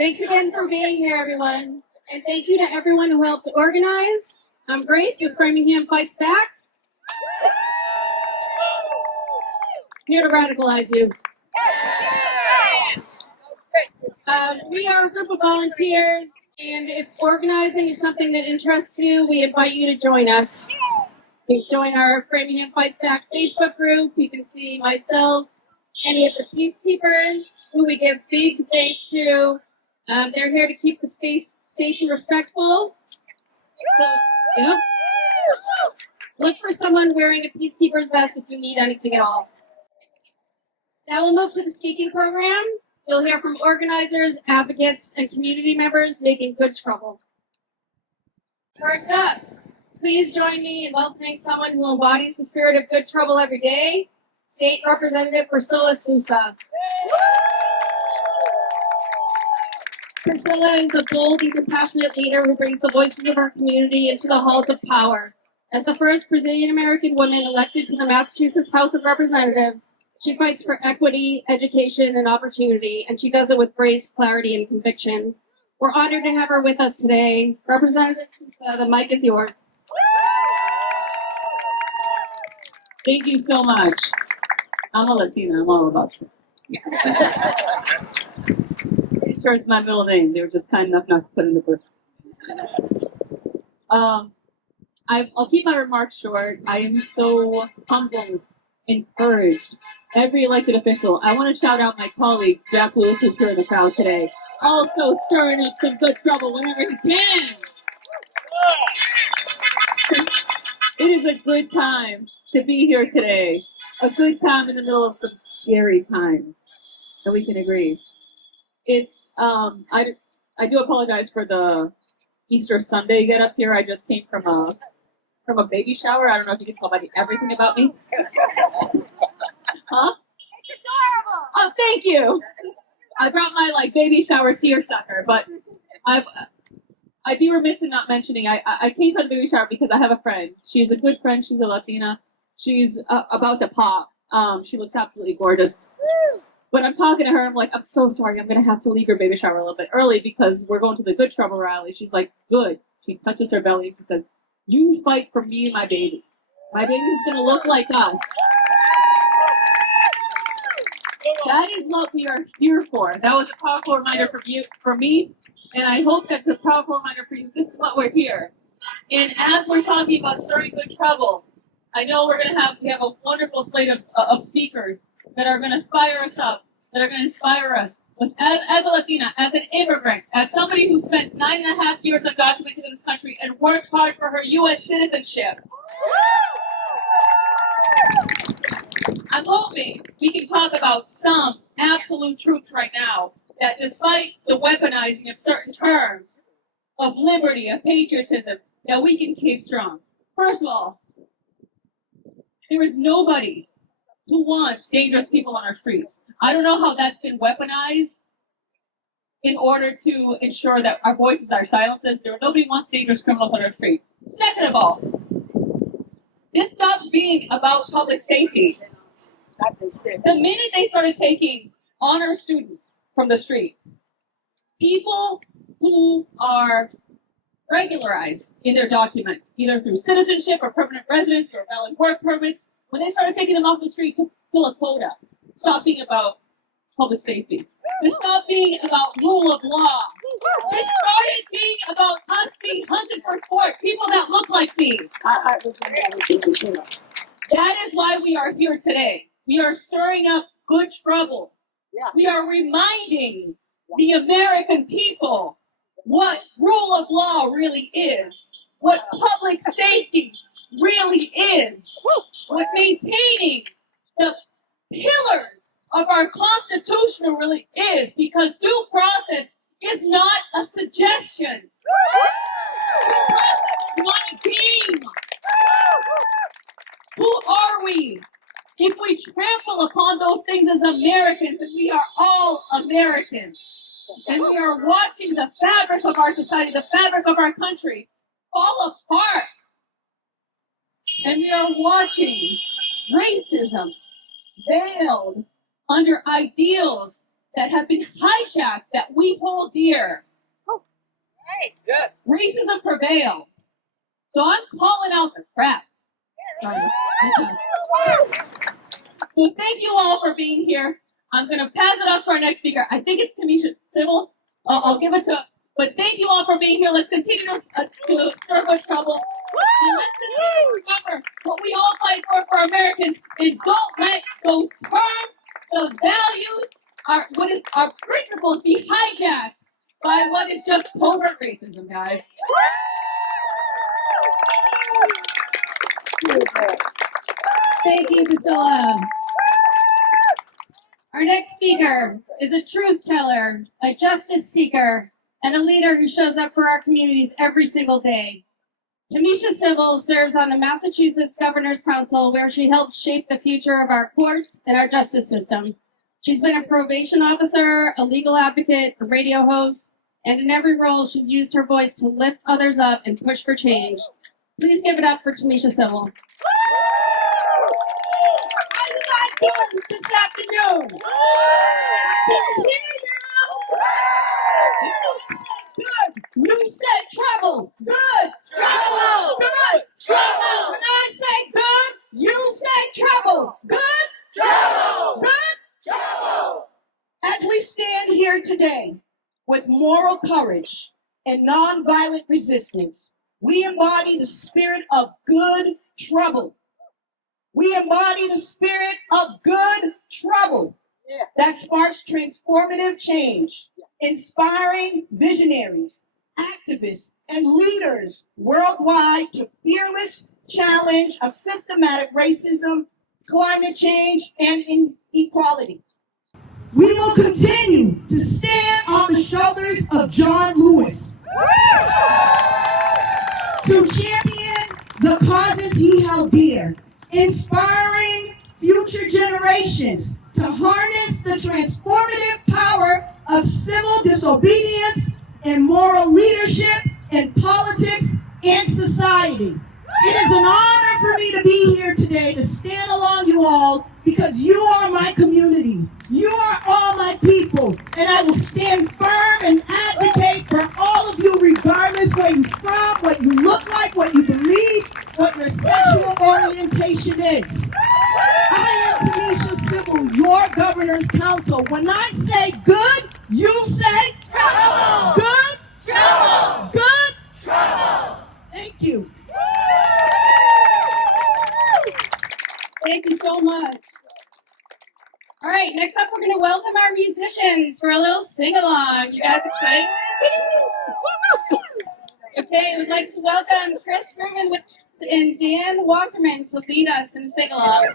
Thanks again for being here, everyone. And thank you to everyone who helped organize. I'm Grace with Framingham Fights Back. Here to radicalize you. We are a group of volunteers, and if organizing is something that interests you, we invite you to join us. You can join our Framingham Fights Back Facebook group. You can see myself, any of the peacekeepers, who we give big thanks to. They're here to keep the space safe and respectful. So, yep. Look for someone wearing a peacekeeper's vest if you need anything at all. Now we'll move to the speaking program. You'll hear from organizers, advocates, and community members making good trouble. First up, please join me in welcoming someone who embodies the spirit of good trouble every day, State Representative Priscilla Sousa. Priscilla is a bold and compassionate leader who brings the voices of our community into the halls of power. As the first Brazilian-American woman elected to the Massachusetts House of Representatives, she fights for equity, education, and opportunity, and she does it with grace, clarity, and conviction. We're honored to have her with us today. Representative Sousa, the mic is yours. Thank you so much. I'm a Latina, I'm all about you. Pretty sure it's my middle name. They were just kind enough not to put in the birth. I'll keep my remarks short. I am so humbled, encouraged. Every elected official. I want to shout out my colleague, Jack Lewis, who's here in the crowd today. Also stirring up some good trouble whenever he can. It is a good time to be here today. A good time in the middle of some scary times. And we can agree. It's, I do apologize for the Easter Sunday get up here. I just came from a baby shower. I don't know if you can tell by everything about me. Huh? It's adorable. Oh, thank you. I brought my baby shower seersucker, but I'd be remiss in not mentioning I came from the baby shower because I have a friend. She's a good friend. She's a Latina. She's about to pop. She looks absolutely gorgeous. But I'm talking to her. I'm like, I'm so sorry. I'm gonna have to leave your baby shower a little bit early because we're going to the Good Trouble rally. She's like, good. She touches her belly and she says, you fight for me and my baby. My baby's gonna look like us. That is what we are here for. That was a powerful reminder for me, and I hope that's a powerful reminder for you. This is what we're here. And as we're talking about stirring good trouble, I know we have a wonderful slate of speakers that are going to fire us up, that are going to inspire us. As a Latina, as an immigrant, as somebody who spent 9.5 years undocumented in this country and worked hard for her U.S. citizenship. I'm hoping we can talk about some absolute truths right now that despite the weaponizing of certain terms of liberty, of patriotism, that we can keep strong. First of all, there is nobody who wants dangerous people on our streets. I don't know how that's been weaponized in order to ensure that our voices are silenced. Nobody wants dangerous criminals on our street. Second of all, this stopped being about public safety. The minute they started taking honor students from the street, people who are regularized in their documents, either through citizenship or permanent residence or valid work permits, when they started taking them off the street to fill a quota, stop being about public safety. It stopped being about rule of law. It started being about us being hunted for sport, people that look like me. That is why we are here today. We are stirring up good trouble. We are reminding the American people what rule of law really is, what public safety really is, what maintaining the pillars of our Constitution really is, because due process is not a suggestion. Due process is not a game. Who are we? If we trample upon those things as Americans, and we are all Americans, and we are watching the fabric of our society, the fabric of our country fall apart, and we are watching racism veiled under ideals that have been hijacked that we hold dear. Right. Yes. Racism prevailed. So I'm calling out the crap. So thank you all for being here. I'm going to pass it off to our next speaker. I think it's Tamisha Civil. I'll give it to. But thank you all for being here. Let's continue to stir bush trouble. And let's remember what we all fight for Americans is don't let those terms, the values, our principles be hijacked by what is just covert racism, guys. Thank you, Priscilla. Our next speaker is a truth teller, a justice seeker, and a leader who shows up for our communities every single day. Tamisha Civil serves on the Massachusetts Governor's Council, where she helps shape the future of our courts and our justice system. She's been a probation officer, a legal advocate, a radio host, and in every role, she's used her voice to lift others up and push for change. Please give it up for Tamisha Civil. How you guys doing this afternoon? You said trouble. Good. Trouble. Good. Trouble. When I say good, you say trouble. Good. Trouble. Good. Trouble. As we stand here today with moral courage and nonviolent resistance, we embody the spirit of good trouble. We embody the spirit of good trouble that sparks transformative change, inspiring visionaries, activists, and leaders worldwide to fearless challenge of systematic racism, climate change, and inequality. We will continue to stand on the shoulders of John Lewis to champion the causes he held dear, inspiring future generations to harness the transformative power of civil disobedience and moral leadership in politics and society. It is an honor for me to be here today to stand along you all because you are my community. You are all my people, and I will stand firm and advocate for all of you regardless where you're from, what you look like, what you believe, what your sexual orientation is. I am Tamisha Civil, your Governor's Counsel. When I say good, you say trouble. Good? Trouble. Good? Trouble. Thank you. Thank you so much. All right, next up, we're going to welcome our musicians for a little sing-along. You guys excited? Okay, we'd like to welcome Chris Rubin and Dan Wasserman to lead us in a sing-along.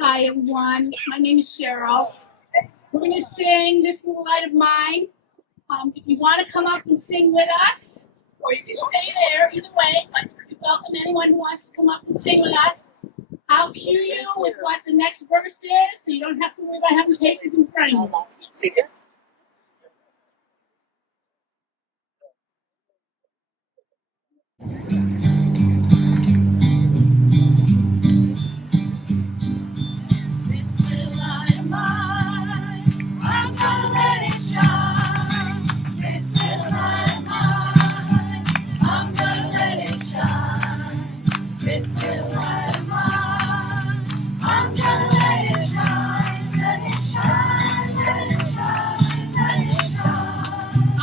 Hi everyone, my name is Cheryl. We're going to sing This Little Light of Mine. If you want to come up and sing with us, or you can stay there, either way, but we welcome anyone who wants to come up and sing with us. I'll cue you with what the next verse is, so you don't have to worry about having papers in front of you.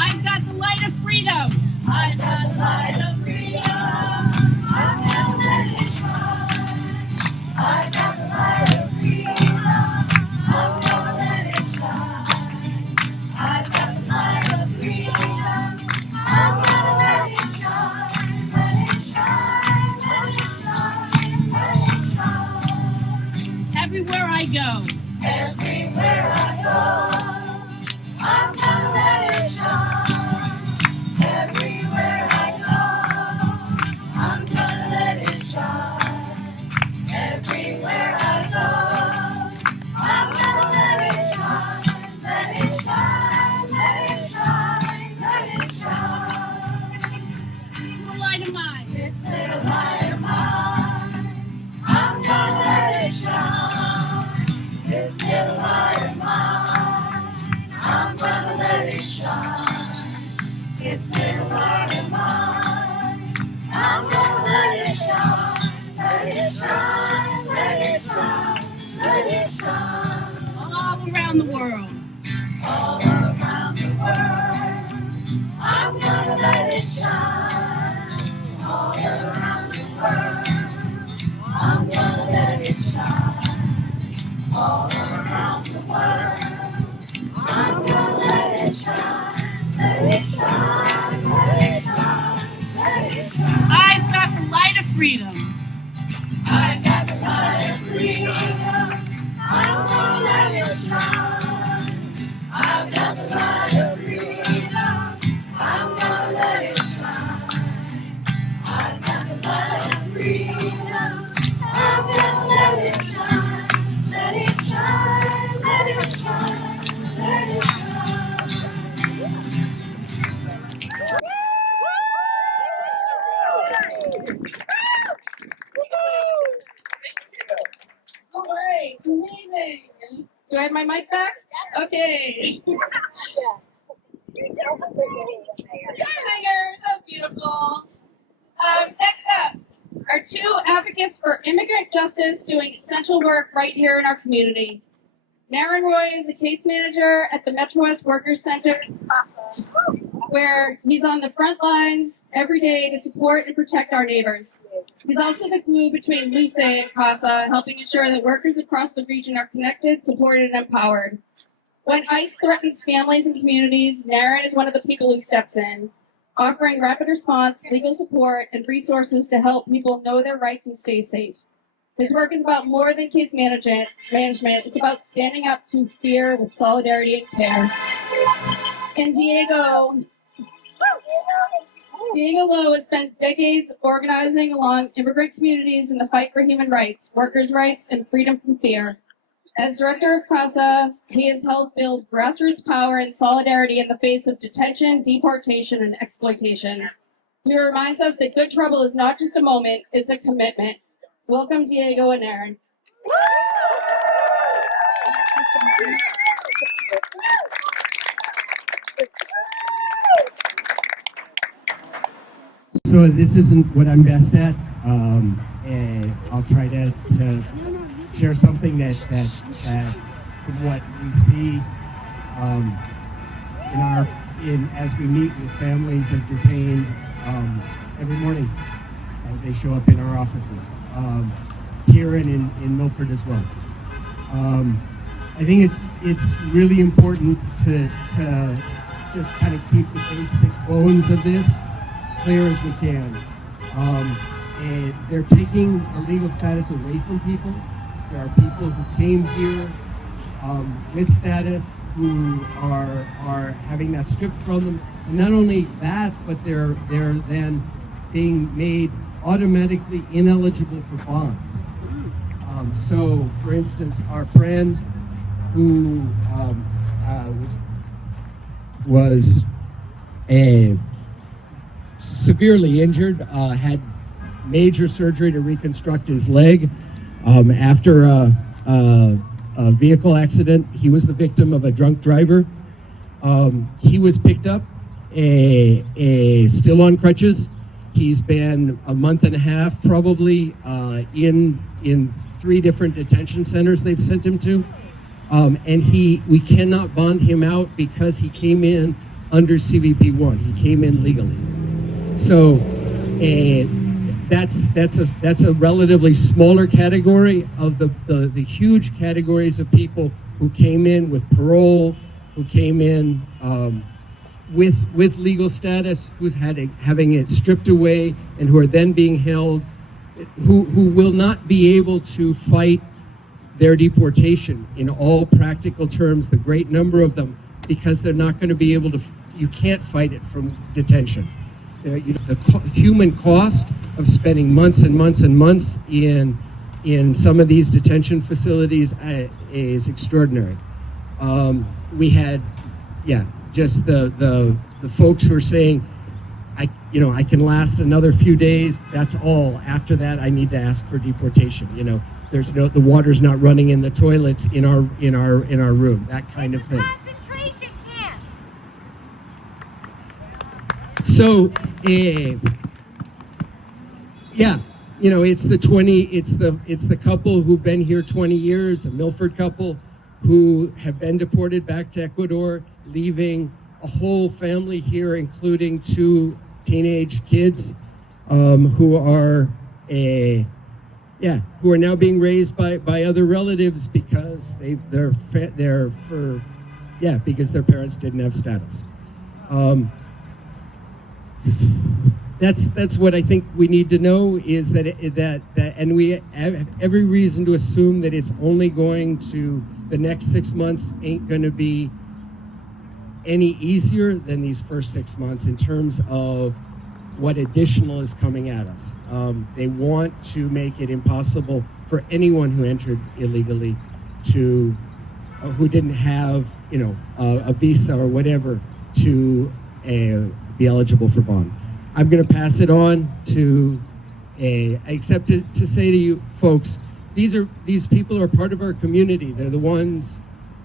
I've got the light of freedom. I've got the light of freedom. I'm gonna let it shine. I've got the light of freedom. I'm gonna let it shine. I've got the light of freedom. I'm gonna let it shine. Let it shine. Let it shine. Let it shine. Everywhere I go. Everywhere I go. I'm gonna let it shine. Everywhere I go, I'm gonna let it shine. Everywhere I go, I'm gonna let it shine. Let it shine, it shine. All around the world. All around the world. I'm gonna let it shine. All around the world. I'm gonna let it shine. All around the world. I'm gonna let it shine. Let it shine. Let it shine. Let it shine. I've got the light of freedom. I've got the light of freedom. I'm gonna let it shine. I've got the light of freedom. I'm gonna let it shine. I've got the light of freedom. I'm gonna let it shine. Let it shine. Let it shine. Let it shine. All right, amazing. Do I have my mic back? Okay. Singers, that's beautiful. Next up are two advocates for immigrant justice doing essential work right here in our community. Naren Roy is a case manager at the Metro West Workers Center, where he's on the front lines every day to support and protect our neighbors. He's also the glue between Luce and CASA, helping ensure that workers across the region are connected, supported, and empowered. When ICE threatens families and communities, Naren is one of the people who steps in, offering rapid response, legal support, and resources to help people know their rights and stay safe. His work is about more than case management. It's about standing up to fear with solidarity and care. And Diego Lowe has spent decades organizing along immigrant communities in the fight for human rights, workers' rights, and freedom from fear. As director of CASA, he has helped build grassroots power and solidarity in the face of detention, deportation, and exploitation. He reminds us that good trouble is not just a moment, it's a commitment. Welcome, Diego and Naren. So this isn't what I'm best at, and I'll try to share something that from what we see as we meet with families of detained every morning as they show up in our offices here and in Milford as well. I think it's really important to just kind of keep the basic bones of this clear as we can. And they're taking a legal status away from people. There are people who came here with status who are having that stripped from them. And not only that, but they're then being made automatically ineligible for bond. So, for instance, our friend who was severely injured, had major surgery to reconstruct his leg after a vehicle accident. He was the victim of a drunk driver. He was picked up, still on crutches. He's been a month and a half probably in 3 different detention centers they've sent him to. And we cannot bond him out because he came in under CBP 1. He came in legally. So that's a relatively smaller category of the huge categories of people who came in with parole, who came in with legal status, who's having it stripped away, and who are then being held, who will not be able to fight their deportation in all practical terms, the great number of them, because they're not going to be able to, you can't fight it from detention. The human cost of spending months and months and months in some of these detention facilities is extraordinary. We had, just the folks who are saying, I can last another few days. That's all. After that, I need to ask for deportation. The water's not running in the toilets in our room. That kind of thing. Concentration camp. So, you know, it's the couple who've been here 20 years, a Milford couple who have been deported back to Ecuador, leaving a whole family here, including 2 teenage kids, who are now being raised by other relatives because because their parents didn't have status. That's what I think we need to know, is that and we have every reason to assume that it's only going to, the next 6 months ain't going to be any easier than these first 6 months in terms of what additional is coming at us. They want to make it impossible for anyone who entered illegally to, who didn't have, a visa or whatever, to be eligible for bond. I'm going to pass it on to except to say to you folks, these people are part of our community. They're the ones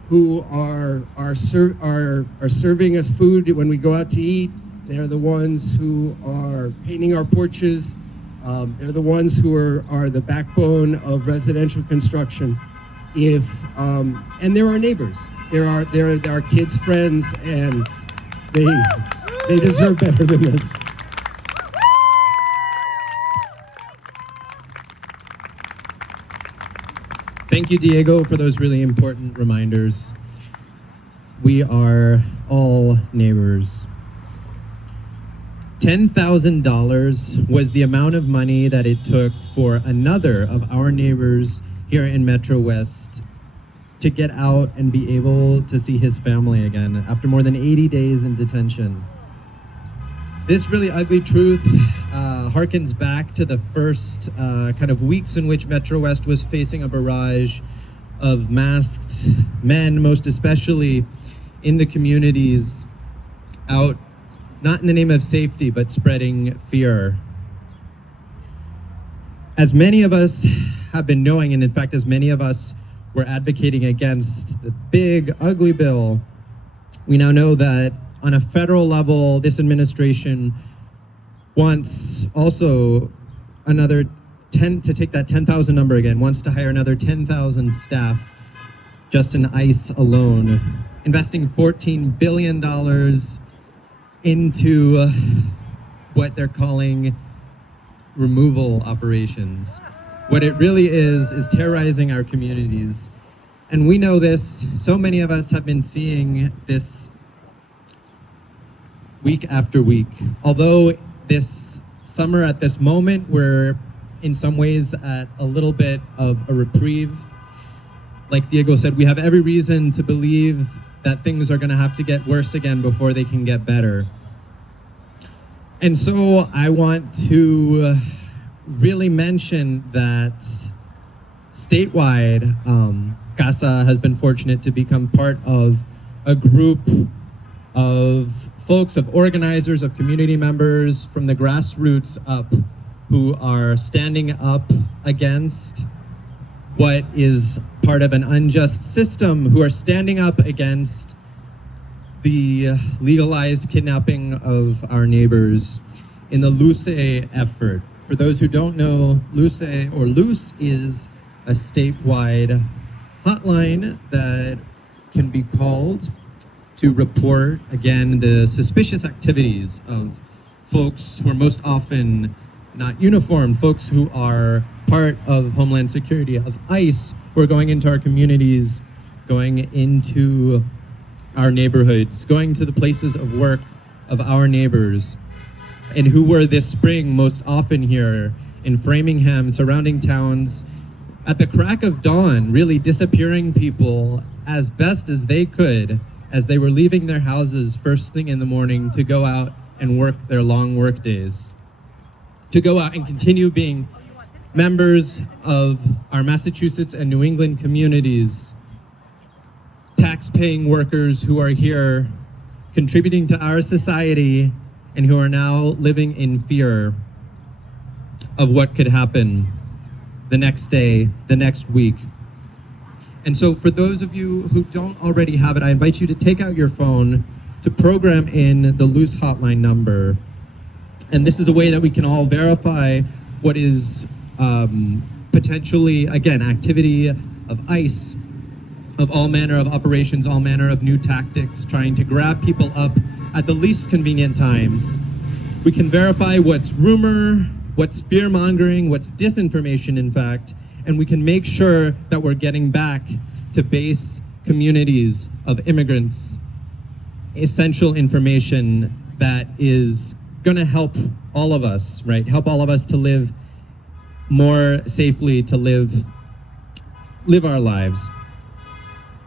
who are serving us food when we go out to eat. They're the ones who are painting our porches. They're the ones who are the backbone of residential construction. And they're our neighbors. They're our kids' friends, and they deserve better than this. Thank you, Diego, for those really important reminders. We are all neighbors. $10,000 was the amount of money that it took for another of our neighbors here in Metro West to get out and be able to see his family again after more than 80 days in detention. This really ugly truth harkens back to the first kind of weeks in which Metro West was facing a barrage of masked men, most especially in the communities, out not in the name of safety, but spreading fear. As many of us have been knowing, and in fact, as many of us were advocating against the big, ugly bill, we now know that on a federal level, this administration wants also another to take that 10,000 number again, wants to hire another 10,000 staff just in ICE alone, investing $14 billion into what they're calling removal operations. What it really is terrorizing our communities. And we know this, so many of us have been seeing this week after week. Although this summer, at this moment, we're in some ways at a little bit of a reprieve. Like Diego said, we have every reason to believe that things are gonna have to get worse again before they can get better. And so I want to really mention that statewide, CASA has been fortunate to become part of a group of folks, of organizers, of community members from the grassroots up, who are standing up against what is part of an unjust system, who are standing up against the legalized kidnapping of our neighbors in the Luce effort. For those who don't know, Luce is a statewide hotline that can be called to report, again, the suspicious activities of folks who are most often not uniformed, folks who are part of Homeland Security, of ICE, who are going into our communities, going into our neighborhoods, going to the places of work of our neighbors, and who were this spring most often here in Framingham, surrounding towns, at the crack of dawn, really disappearing people as best as they could as they were leaving their houses first thing in the morning to go out and work their long work days, to go out and continue being members of our Massachusetts and New England communities, tax-paying workers who are here contributing to our society and who are now living in fear of what could happen the next day, the next week. And so for those of you who don't already have it, I invite you to take out your phone to program in the Luce hotline number. And this is a way that we can all verify what is potentially, again, activity of ICE, of all manner of operations, all manner of new tactics, trying to grab people up at the least convenient times. We can verify what's rumor, what's fear-mongering, what's disinformation, in fact, and we can make sure that we're getting back to base communities of immigrants essential information that is going to help all of us, right? Help all of us to live more safely, to live our lives.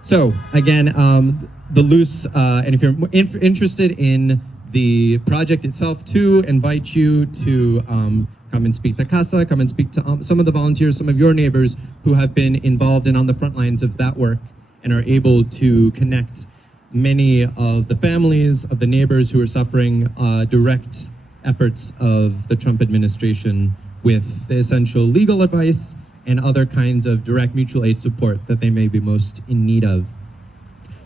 So again, the Loose, and if you're interested in the project itself too, invite you to come and speak to Casa, come and speak to some of the volunteers, some of your neighbors who have been involved and on the front lines of that work and are able to connect many of the families of the neighbors who are suffering direct efforts of the Trump administration with the essential legal advice and other kinds of direct mutual aid support that they may be most in need of.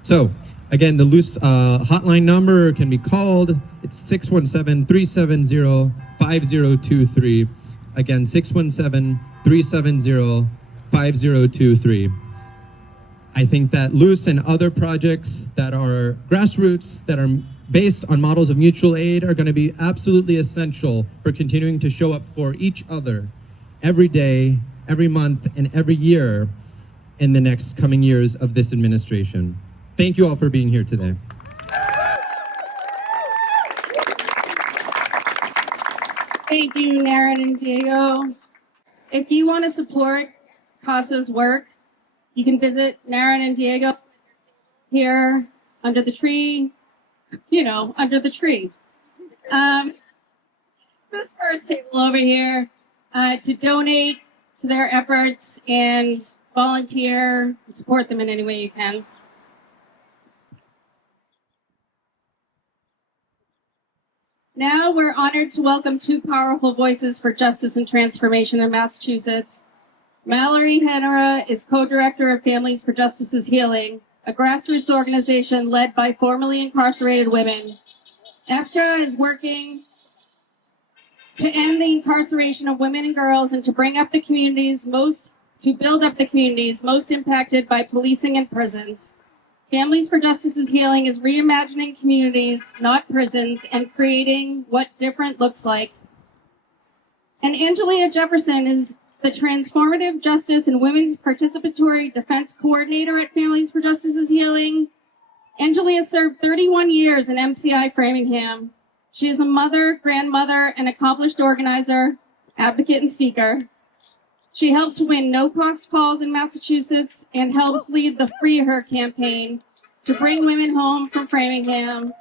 So, again, the Loose hotline number can be called. It's 617-370-5023. Again, 617-370-5023. I think that Loose and other projects that are grassroots, that are based on models of mutual aid, are going to be absolutely essential for continuing to show up for each other every day, every month, and every year in the next coming years of this administration. Thank you all for being here today. Thank you, Naren and Diego. If you want to support CASA's work, you can visit Naren and Diego here under the tree, under the tree. This first table over here to donate to their efforts and volunteer and support them in any way you can. Now we're honored to welcome two powerful voices for justice and transformation in Massachusetts. Mallory Hanora is co-director of Families for Justice's Healing, a grassroots organization led by formerly incarcerated women. EFJA is working to end the incarceration of women and girls and to build up the communities most impacted by policing and prisons. Families for Justice's Healing is reimagining communities, not prisons, and creating what different looks like. And Angelia Jefferson is the Transformative Justice and Women's Participatory Defense Coordinator at Families for Justice's Healing. Angelia served 31 years in MCI Framingham. She is a mother, grandmother, and accomplished organizer, advocate, and speaker. She helped to win no-cost calls in Massachusetts and helps lead the Free Her campaign to bring women home from Framingham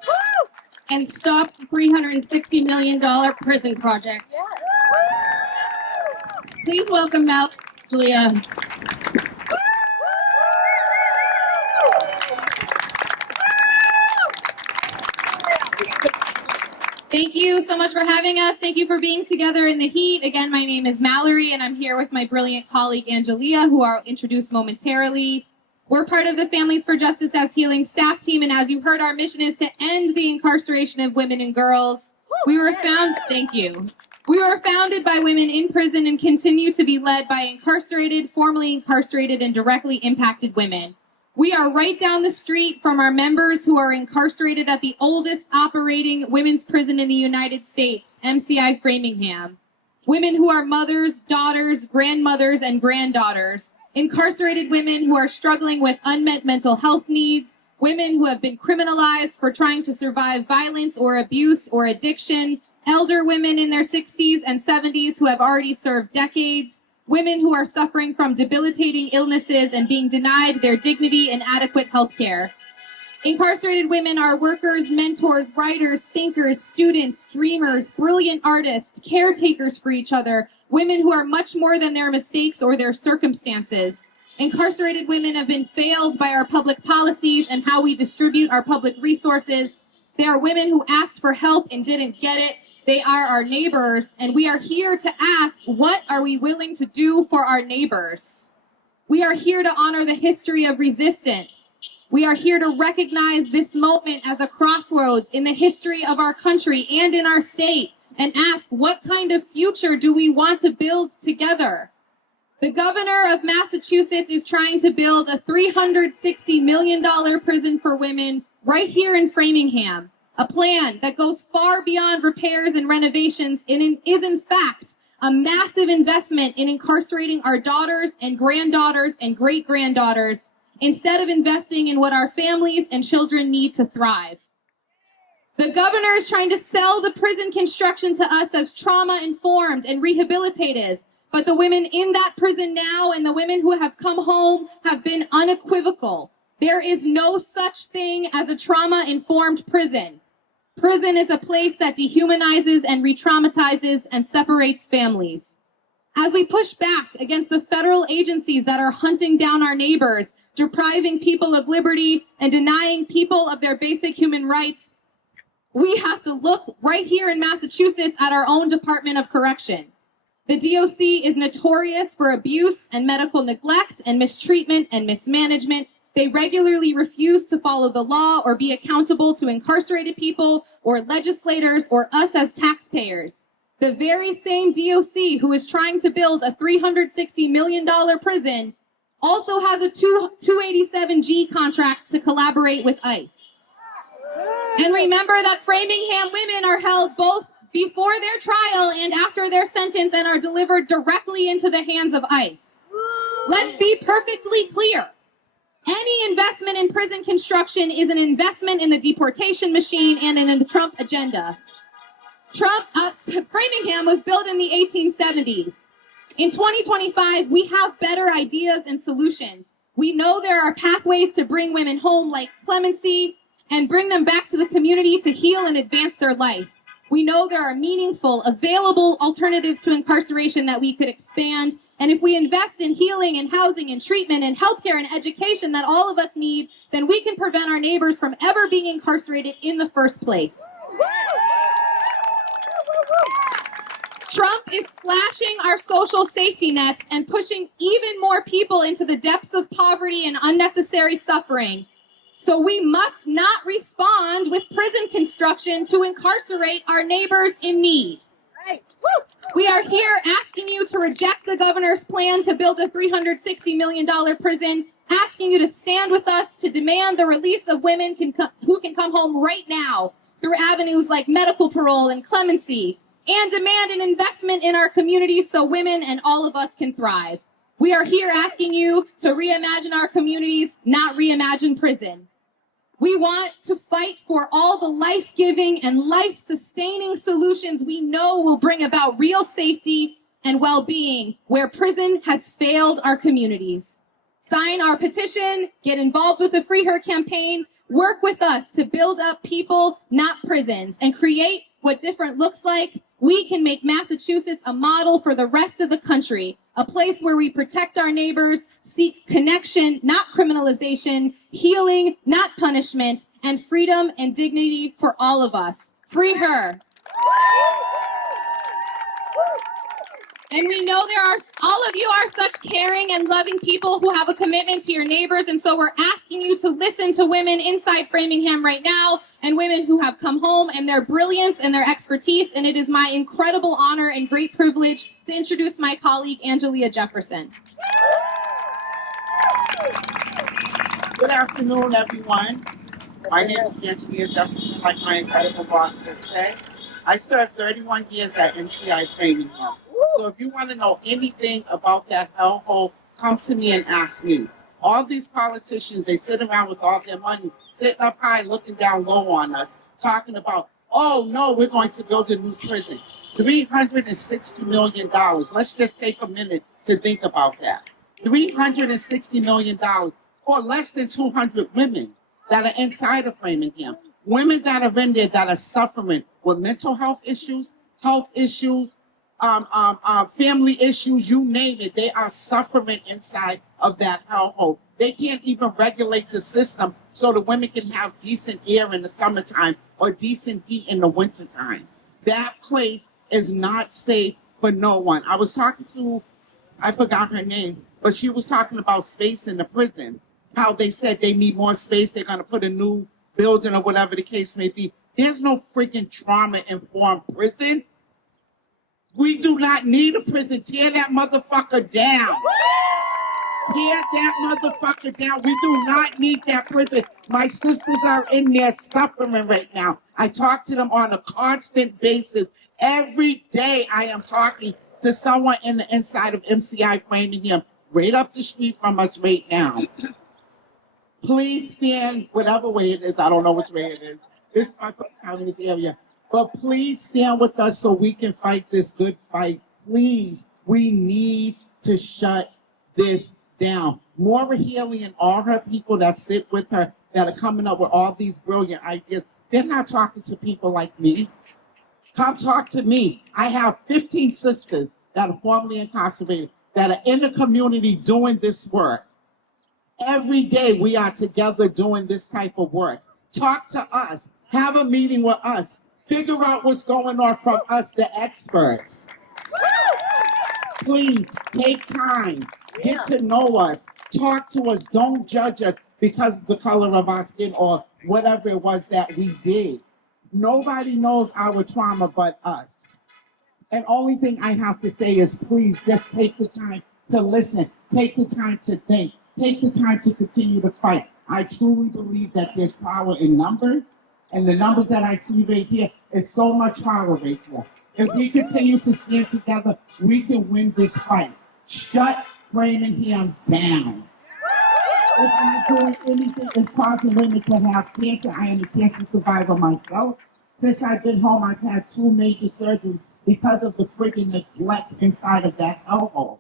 and stop the $360 million prison project. Please welcome Angelia. Thank you so much for having us. Thank you for being together in the heat. Again, my name is Mallory, and I'm here with my brilliant colleague, Angelia, who I'll introduce momentarily. We're part of the Families for Justice as Healing staff team, and as you heard, our mission is to end the incarceration of women and girls. We were founded by women in prison and continue to be led by incarcerated, formerly incarcerated, and directly impacted women. We are right down the street from our members who are incarcerated at the oldest operating women's prison in the United States, MCI Framingham. Women who are mothers, daughters, grandmothers, and granddaughters. Incarcerated women who are struggling with unmet mental health needs. Women who have been criminalized for trying to survive violence or abuse or addiction. Elder women in their 60s and 70s who have already served decades. Women who are suffering from debilitating illnesses and being denied their dignity and adequate health care. Incarcerated women are workers, mentors, writers, thinkers, students, dreamers, brilliant artists, caretakers for each other, women who are much more than their mistakes or their circumstances. Incarcerated women have been failed by our public policies and how we distribute our public resources. They are women who asked for help and didn't get it. They are our neighbors, and we are here to ask, what are we willing to do for our neighbors? We are here to honor the history of resistance. We are here to recognize this moment as a crossroads in the history of our country and in our state, and ask, what kind of future do we want to build together? The governor of Massachusetts is trying to build a $360 million prison for women right here in Framingham, a plan that goes far beyond repairs and renovations and is in fact a massive investment in incarcerating our daughters and granddaughters and great-granddaughters instead of investing in what our families and children need to thrive. The governor is trying to sell the prison construction to us as trauma-informed and rehabilitative, but the women in that prison now and the women who have come home have been unequivocal. There is no such thing as a trauma-informed prison. Prison is a place that dehumanizes and re-traumatizes and separates families. As we push back against the federal agencies that are hunting down our neighbors, depriving people of liberty, and denying people of their basic human rights, we have to look right here in Massachusetts at our own Department of Correction. The DOC is notorious for abuse and medical neglect and mistreatment and mismanagement. They regularly refuse to follow the law or be accountable to incarcerated people or legislators or us as taxpayers. The very same DOC who is trying to build a $360 million prison also has a 287G contract to collaborate with ICE. And remember that Framingham women are held both before their trial and after their sentence and are delivered directly into the hands of ICE. Let's be perfectly clear. Any investment in prison construction is an investment in the deportation machine and in the Trump agenda. Framingham was built in the 1870s. In 2025, we have better ideas and solutions. We know there are pathways to bring women home like clemency and bring them back to the community to heal and advance their life. We know there are meaningful, available alternatives to incarceration that we could expand. And if we invest in healing and housing and treatment and healthcare and education that all of us need, then we can prevent our neighbors from ever being incarcerated in the first place. Trump is slashing our social safety nets and pushing even more people into the depths of poverty and unnecessary suffering. So we must not respond with prison construction to incarcerate our neighbors in need. We are here asking you to reject the governor's plan to build a $360 million prison, asking you to stand with us to demand the release of women who can come home right now through avenues like medical parole and clemency, and demand an investment in our communities so women and all of us can thrive. We are here asking you to reimagine our communities, not reimagine prison. We want to fight for all the life-giving and life-sustaining solutions we know will bring about real safety and well-being where prison has failed our communities. Sign our petition, get involved with the Free Her campaign, work with us to build up people, not prisons, and create what different looks like. We can make Massachusetts a model for the rest of the country, a place where we protect our neighbors, seek connection, not criminalization, healing, not punishment, and freedom and dignity for all of us. Free her. And we know all of you are such caring and loving people who have a commitment to your neighbors, and so we're asking you to listen to women inside Framingham right now and women who have come home and their brilliance and their expertise, and it is my incredible honor and great privilege to introduce my colleague, Angelia Jefferson. Good afternoon, everyone. My name is Angelia Jefferson, like my incredible boss said. I served 31 years at MCI Framingham. So if you want to know anything about that hellhole, come to me and ask me. All these politicians, they sit around with all their money, sitting up high, looking down low on us, talking about, oh no, we're going to build a new prison. $360 million. Let's just take a minute to think about that. $360 million for less than 200 women that are inside of Framingham. Women that are in there that are suffering with mental health issues, family issues, you name it. They are suffering inside of that hellhole. They can't even regulate the system so the women can have decent air in the summertime or decent heat in the wintertime. That place is not safe for no one. I was talking to, I forgot her name, but she was talking about space in the prison, how they said they need more space, they're going to put a new building or whatever the case may be. There's no freaking trauma-informed prison. We do not need a prison. Tear that motherfucker down. Tear that motherfucker down. We do not need that prison. My sisters are in there suffering right now. I talk to them on a constant basis. Every day I am talking to someone in the inside of MCI Framingham, right up the street from us right now. Please stand whatever way it is. I don't know which way it is. This is my first time in this area. But please stand with us so we can fight this good fight. Please, we need to shut this down. Maura Healy and all her people that sit with her, that are coming up with all these brilliant ideas, they're not talking to people like me. Come talk to me. I have 15 sisters that are formerly incarcerated, that are in the community doing this work. Every day we are together doing this type of work. Talk to us. Have a meeting with us. Figure out what's going on from us, the experts. Please take time. Get to know us. Talk to us. Don't judge us because of the color of our skin or whatever it was that we did. Nobody knows our trauma but us. And only thing I have to say is please just take the time to listen. Take the time to think. Take the time to continue to fight. I truly believe that there's power in numbers, and the numbers that I see right here is so much power right here. If we continue to stand together, we can win this fight. Shut Framingham down. It's not doing anything. It's causing women to have cancer. I am a cancer survivor myself. Since I've been home, I've had 2 major surgeries because of the freaking neglect inside of that hellhole.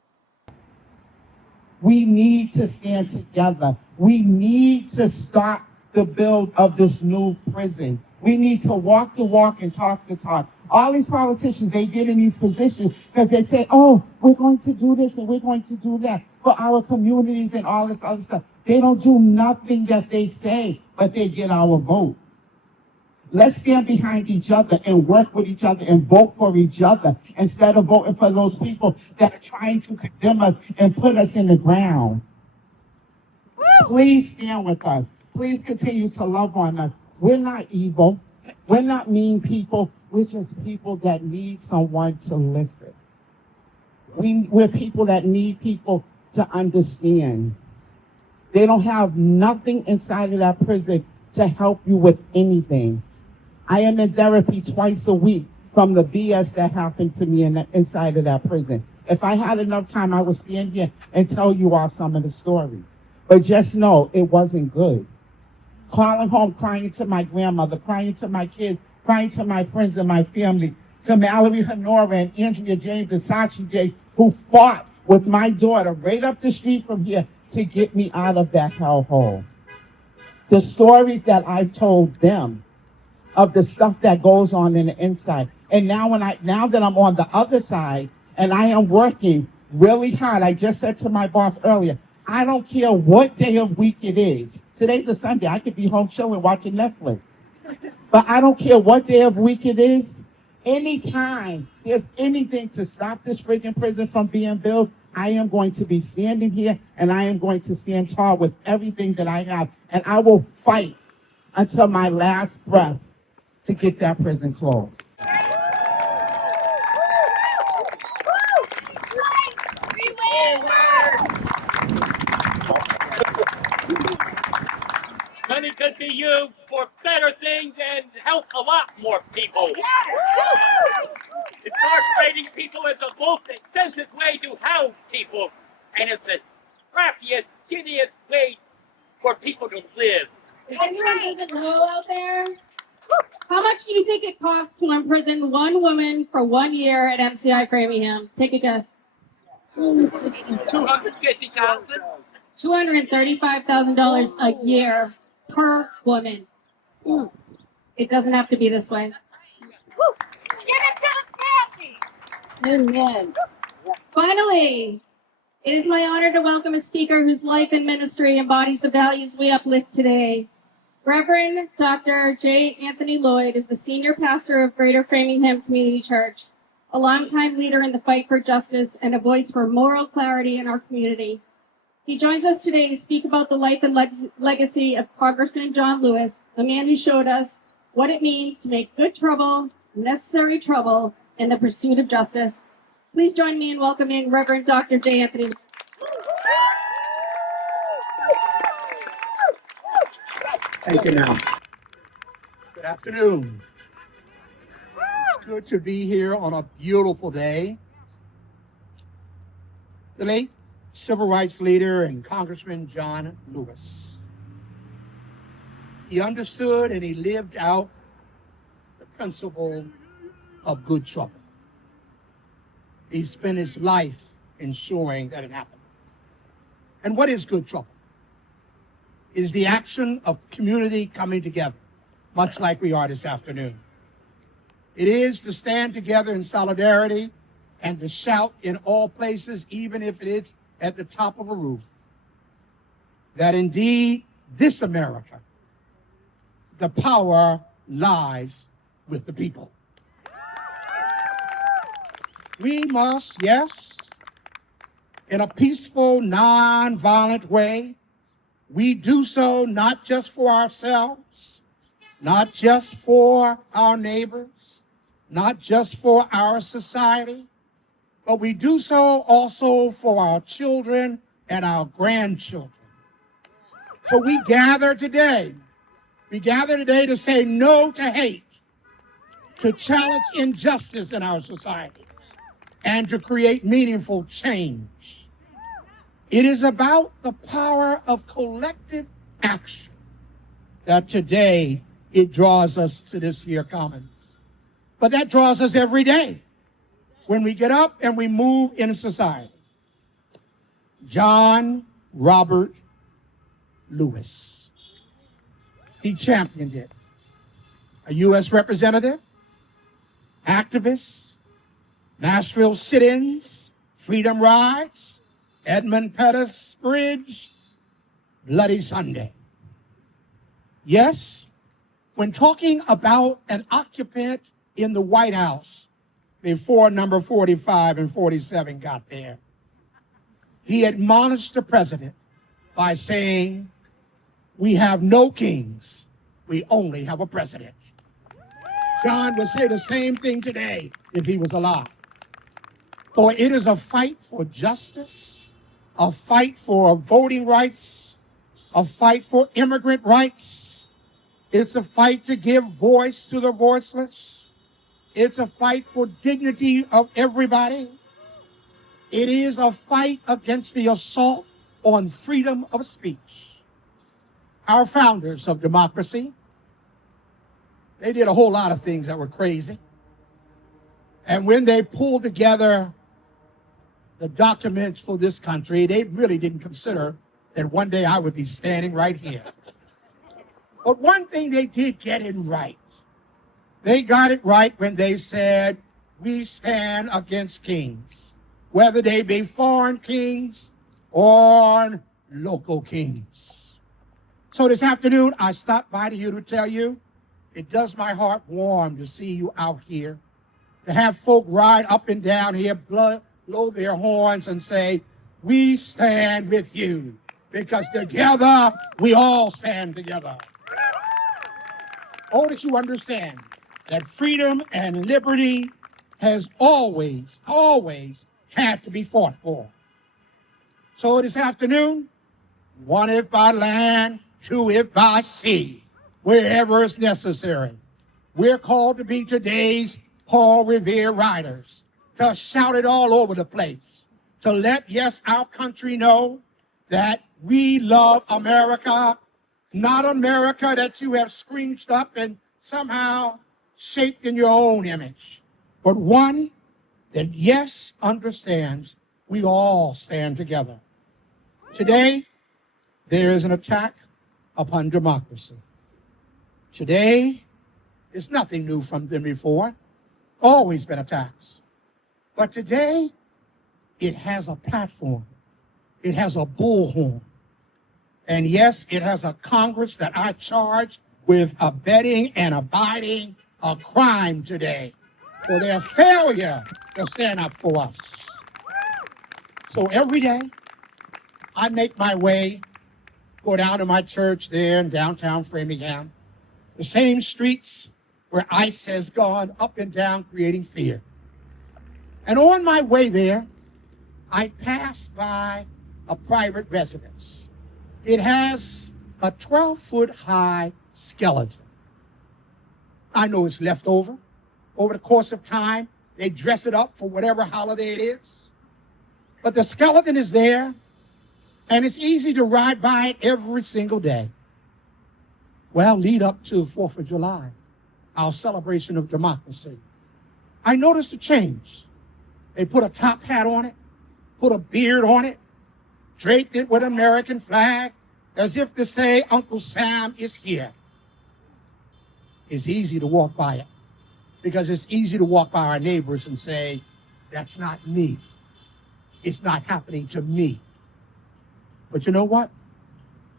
We need to stand together. We need to stop the build of this new prison. We need to walk the walk and talk the talk. All these politicians, they get in these positions because they say, oh, we're going to do this and we're going to do that for our communities and all this other stuff. They don't do nothing that they say, but they get our vote. Let's stand behind each other and work with each other and vote for each other instead of voting for those people that are trying to condemn us and put us in the ground. Please stand with us. Please continue to love on us. We're not evil. We're not mean people. We're just people that need someone to listen. We're people that need people to understand. They don't have nothing inside of that prison to help you with anything. I am in therapy twice a week from the BS that happened to me inside of that prison. If I had enough time, I would stand here and tell you all some of the stories. But just know it wasn't good. Calling home, crying to my grandmother, crying to my kids, crying to my friends and my family, to Mallory, Hanora, and Angelia James and Sachi J, who fought with my daughter right up the street from here to get me out of that hellhole. The stories that I've told them of the stuff that goes on in the inside. And now that I'm on the other side and I am working really hard, I just said to my boss earlier, I don't care what day of week it is. Today's a Sunday. I could be home chilling watching Netflix. But I don't care what day of week it is. Anytime there's anything to stop this freaking prison from being built, I am going to be standing here and I am going to stand tall with everything that I have. And I will fight until my last breath to get that prison closed. Money could be used for better things and help a lot more people. Incarcerating people is the most expensive way to house people, and it's the crappiest, shittiest way for people to live. If anyone doesn't know out there, how much do you think it costs to imprison one woman for 1 year at MCI Framingham? Take a guess. $250,000. $235,000 a year per woman. It doesn't have to be this way. Give it to the family. Amen. Finally, it is my honor to welcome a speaker whose life and ministry embodies the values we uplift today. Reverend Dr. J. Anthony Lloyd is the senior pastor of Greater Framingham Community Church, a longtime leader in the fight for justice and a voice for moral clarity in our community. He joins us today to speak about the life and legacy of Congressman John Lewis, a man who showed us what it means to make good trouble, necessary trouble, in the pursuit of justice. Please join me in welcoming Reverend Dr. J. Anthony. Thank you now. Good afternoon. It's good to be here on a beautiful day. The late civil rights leader and Congressman John Lewis. He understood and he lived out the principle of good trouble. He spent his life ensuring that it happened. And what is good trouble? It is the action of community coming together, much like we are this afternoon. It is to stand together in solidarity and to shout in all places, even if it is at the top of a roof, that indeed this America, the power lies with the people. We must, yes, in a peaceful, non-violent way, we do so not just for ourselves, not just for our neighbors, not just for our society, but we do so also for our children and our grandchildren. So we gather today. We gather today to say no to hate, to challenge injustice in our society, and to create meaningful change. It is about the power of collective action that today it draws us to this here Commons. But that draws us every day when we get up and we move in society. John Robert Lewis. He championed it. A U.S. representative, activist, Nashville sit-ins, freedom rides, Edmund Pettus Bridge, Bloody Sunday. Yes, when talking about an occupant in the White House before number 45 and 47 got there, he admonished the president by saying, "We have no kings, we only have a president." John would say the same thing today if he was alive. For it is a fight for justice, a fight for voting rights, a fight for immigrant rights. It's a fight to give voice to the voiceless. It's a fight for dignity of everybody. It is a fight against the assault on freedom of speech. Our founders of democracy, they did a whole lot of things that were crazy. And when they pulled together the documents for this country, they really didn't consider that one day I would be standing right here. But one thing they did get it right. They got it right when they said, we stand against kings, whether they be foreign kings or local kings. So this afternoon, I stopped by to you to tell you, it does my heart warm to see you out here, to have folk ride up and down here, blow their horns and say, we stand with you, because together we all stand together. Oh, that you understand that freedom and liberty has always, always had to be fought for. So this afternoon, one if by land, two if by sea, wherever it's necessary, we're called to be today's Paul Revere riders, to shout it all over the place, to let, yes, our country know that we love America, not America that you have screeched up and somehow shaped in your own image, but one that, yes, understands we all stand together. Today, there is an attack upon democracy. Today, it's nothing new from them before. Always been attacks. But today, it has a platform. It has a bullhorn. And yes, it has a Congress that I charge with abetting and abiding a crime today for their failure to stand up for us. So every day, I make my way, go down to my church there in downtown Framingham, the same streets where ICE has gone up and down creating fear. And on my way there, I passed by a private residence. It has a 12-foot high skeleton. I know it's left over. Over the course of time, they dress it up for whatever holiday it is. But the skeleton is there, and it's easy to ride by it every single day. Well, lead up to 4th of July, our celebration of democracy. I noticed a change. They put a top hat on it, put a beard on it, draped it with an American flag, as if to say, Uncle Sam is here. It's easy to walk by it, because it's easy to walk by our neighbors and say, that's not me. It's not happening to me. But you know what?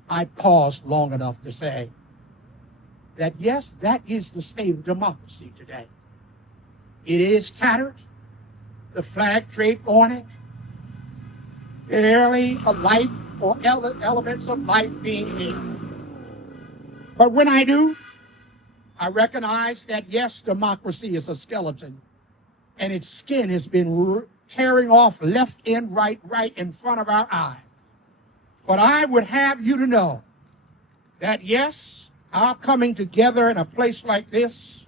I paused long enough to say that, yes, that is the state of democracy today. It is tattered, the flag draped on it, barely a life or elements of life being in. But when I do, I recognize that, yes, democracy is a skeleton, and its skin has been tearing off left and right in front of our eyes. But I would have you to know that, yes, our coming together in a place like this,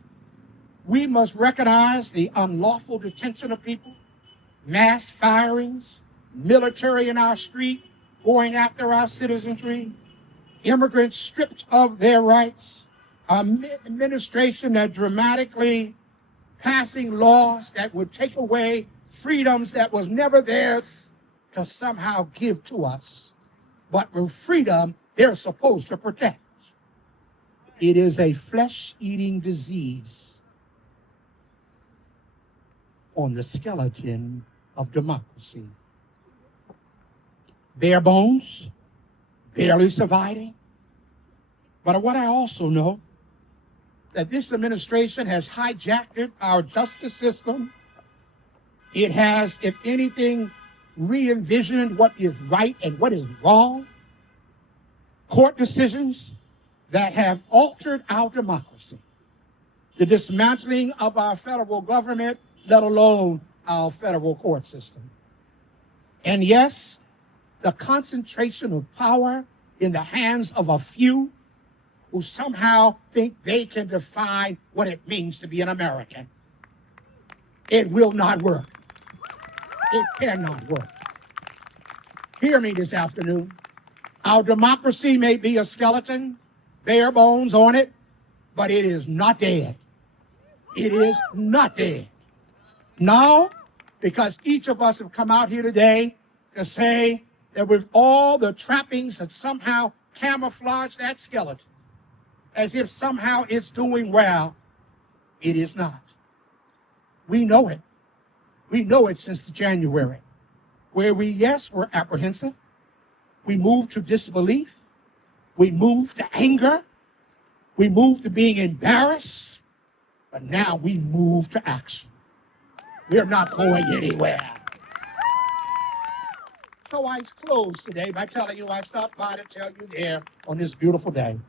we must recognize the unlawful detention of people, mass firings, military in our street going after our citizenry, immigrants stripped of their rights, administration that dramatically passing laws that would take away freedoms that was never theirs to somehow give to us, but with freedom they're supposed to protect. It is a flesh-eating disease on the skeleton of democracy. Bare bones, barely surviving. But what I also know, that this administration has hijacked our justice system. It has, if anything, re-envisioned what is right and what is wrong. Court decisions that have altered our democracy. The dismantling of our federal government, let alone our federal court system. And yes, the concentration of power in the hands of a few who somehow think they can define what it means to be an American. It will not work. It cannot work. Hear me this afternoon. Our democracy may be a skeleton, bare bones on it, but it is not dead. It is not dead. No, because each of us have come out here today to say that with all the trappings that somehow camouflage that skeleton, as if somehow it's doing well, it is not. We know it. We know it since January, where we, yes, were apprehensive. We moved to disbelief. We moved to anger. We moved to being embarrassed. But now we move to action. We're not going anywhere. So I close today by telling you I stopped by to tell you there on this beautiful day.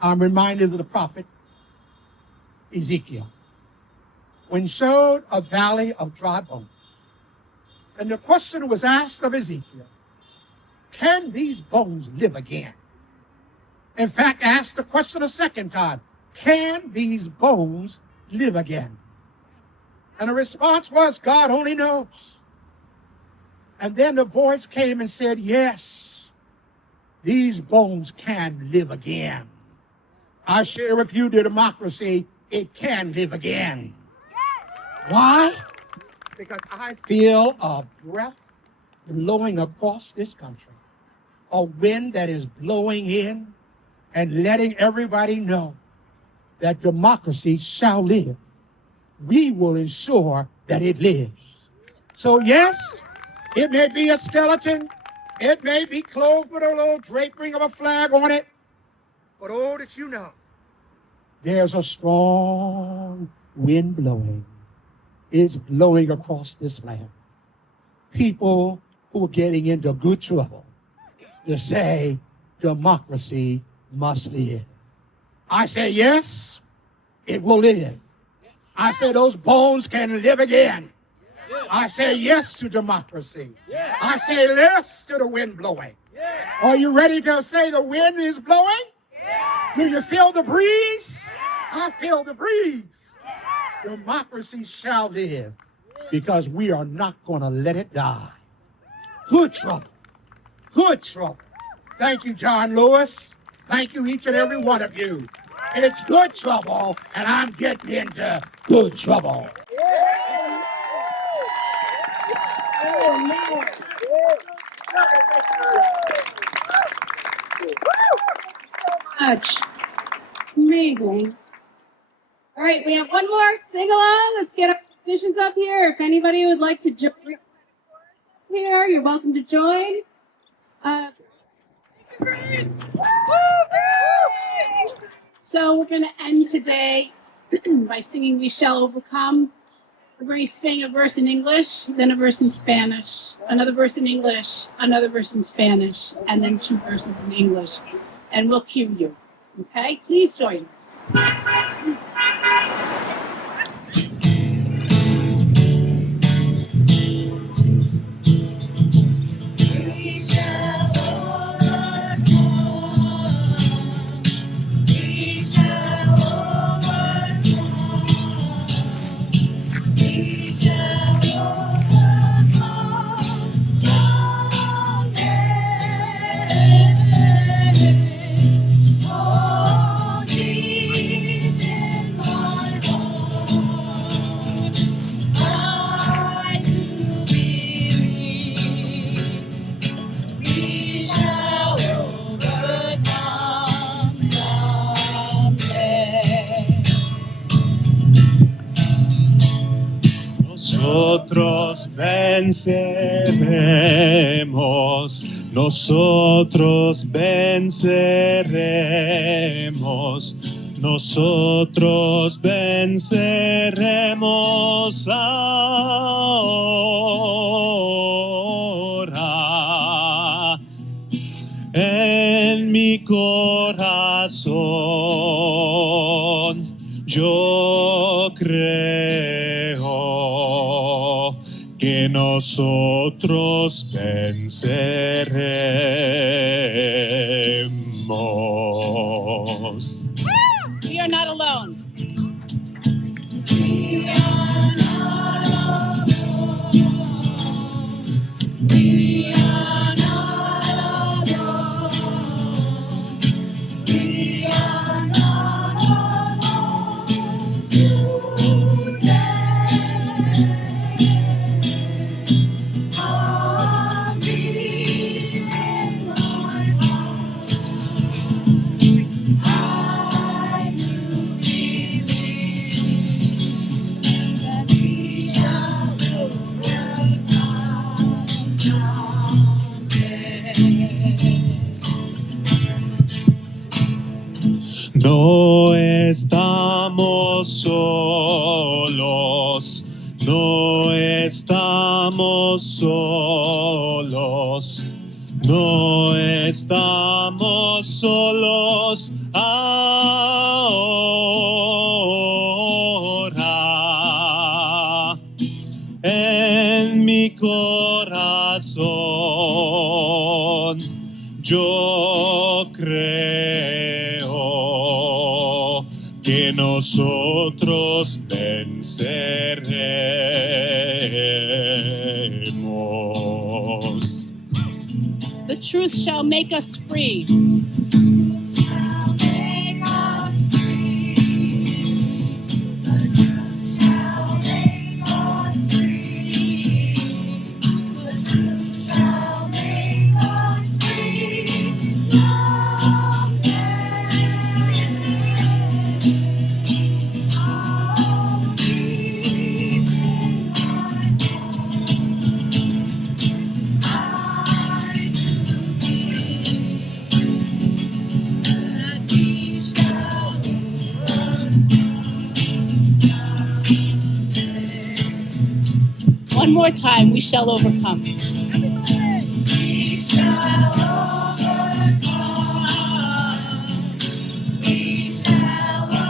I'm reminded of the prophet Ezekiel, when showed a valley of dry bones. And the question was asked of Ezekiel, can these bones live again? In fact, asked the question a second time, can these bones live again? And the response was, God only knows. And then the voice came and said, yes, these bones can live again. I share with you the democracy, it can live again. Why? Because I feel a breath blowing across this country, a wind that is blowing in and letting everybody know that democracy shall live. We will ensure that it lives. So yes, it may be a skeleton, it may be clothed with a little draping of a flag on it, but oh, that you know, there's a strong wind blowing. It's blowing across this land. People who are getting into good trouble to say democracy must live. I say yes, it will live. I say those bones can live again. I say yes to democracy. I say yes to the wind blowing. Are you ready to say the wind is blowing? Do you feel the breeze? I feel the breeze. Democracy shall live because we are not going to let it die. Good trouble. Good trouble. Thank you, John Lewis. Thank you, each and every one of you. It's good trouble, and I'm getting into good trouble. Much. Amazing. All right, we have one more sing along. Let's get our musicians up here. If anybody would like to join here, you're welcome to join. So we're going to end today by singing We Shall Overcome. We're going to sing a verse in English, then a verse in Spanish, another verse in English, another verse in Spanish, and then 2 verses in English. And we'll cue you. Okay? Please join us. We shall overcome. We shall overcome. We shall overcome someday. Oh, deep in my heart, I do believe we shall overcome someday. Nosotros venceremos, nosotros venceremos, nosotros venceremos ahora. En mi corazón yo creo que nosotros venceremos. We are not alone. We are not alone. We are not alone. We are not alone today. Oh, deep in my heart, I do believe that we shall overcome someday. No estamos solos, no estamos solos, no estamos solos ahora. En mi corazón yo creo que nosotros venceremos. The truth shall make us free. Shall make us free. The truth shall make us free. The truth shall make us free someday. Oh, deep in my heart, I do believe that we shall overcome. One more time, we shall overcome. We shall overcome. We shall overcome.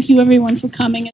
thank you everyone for coming.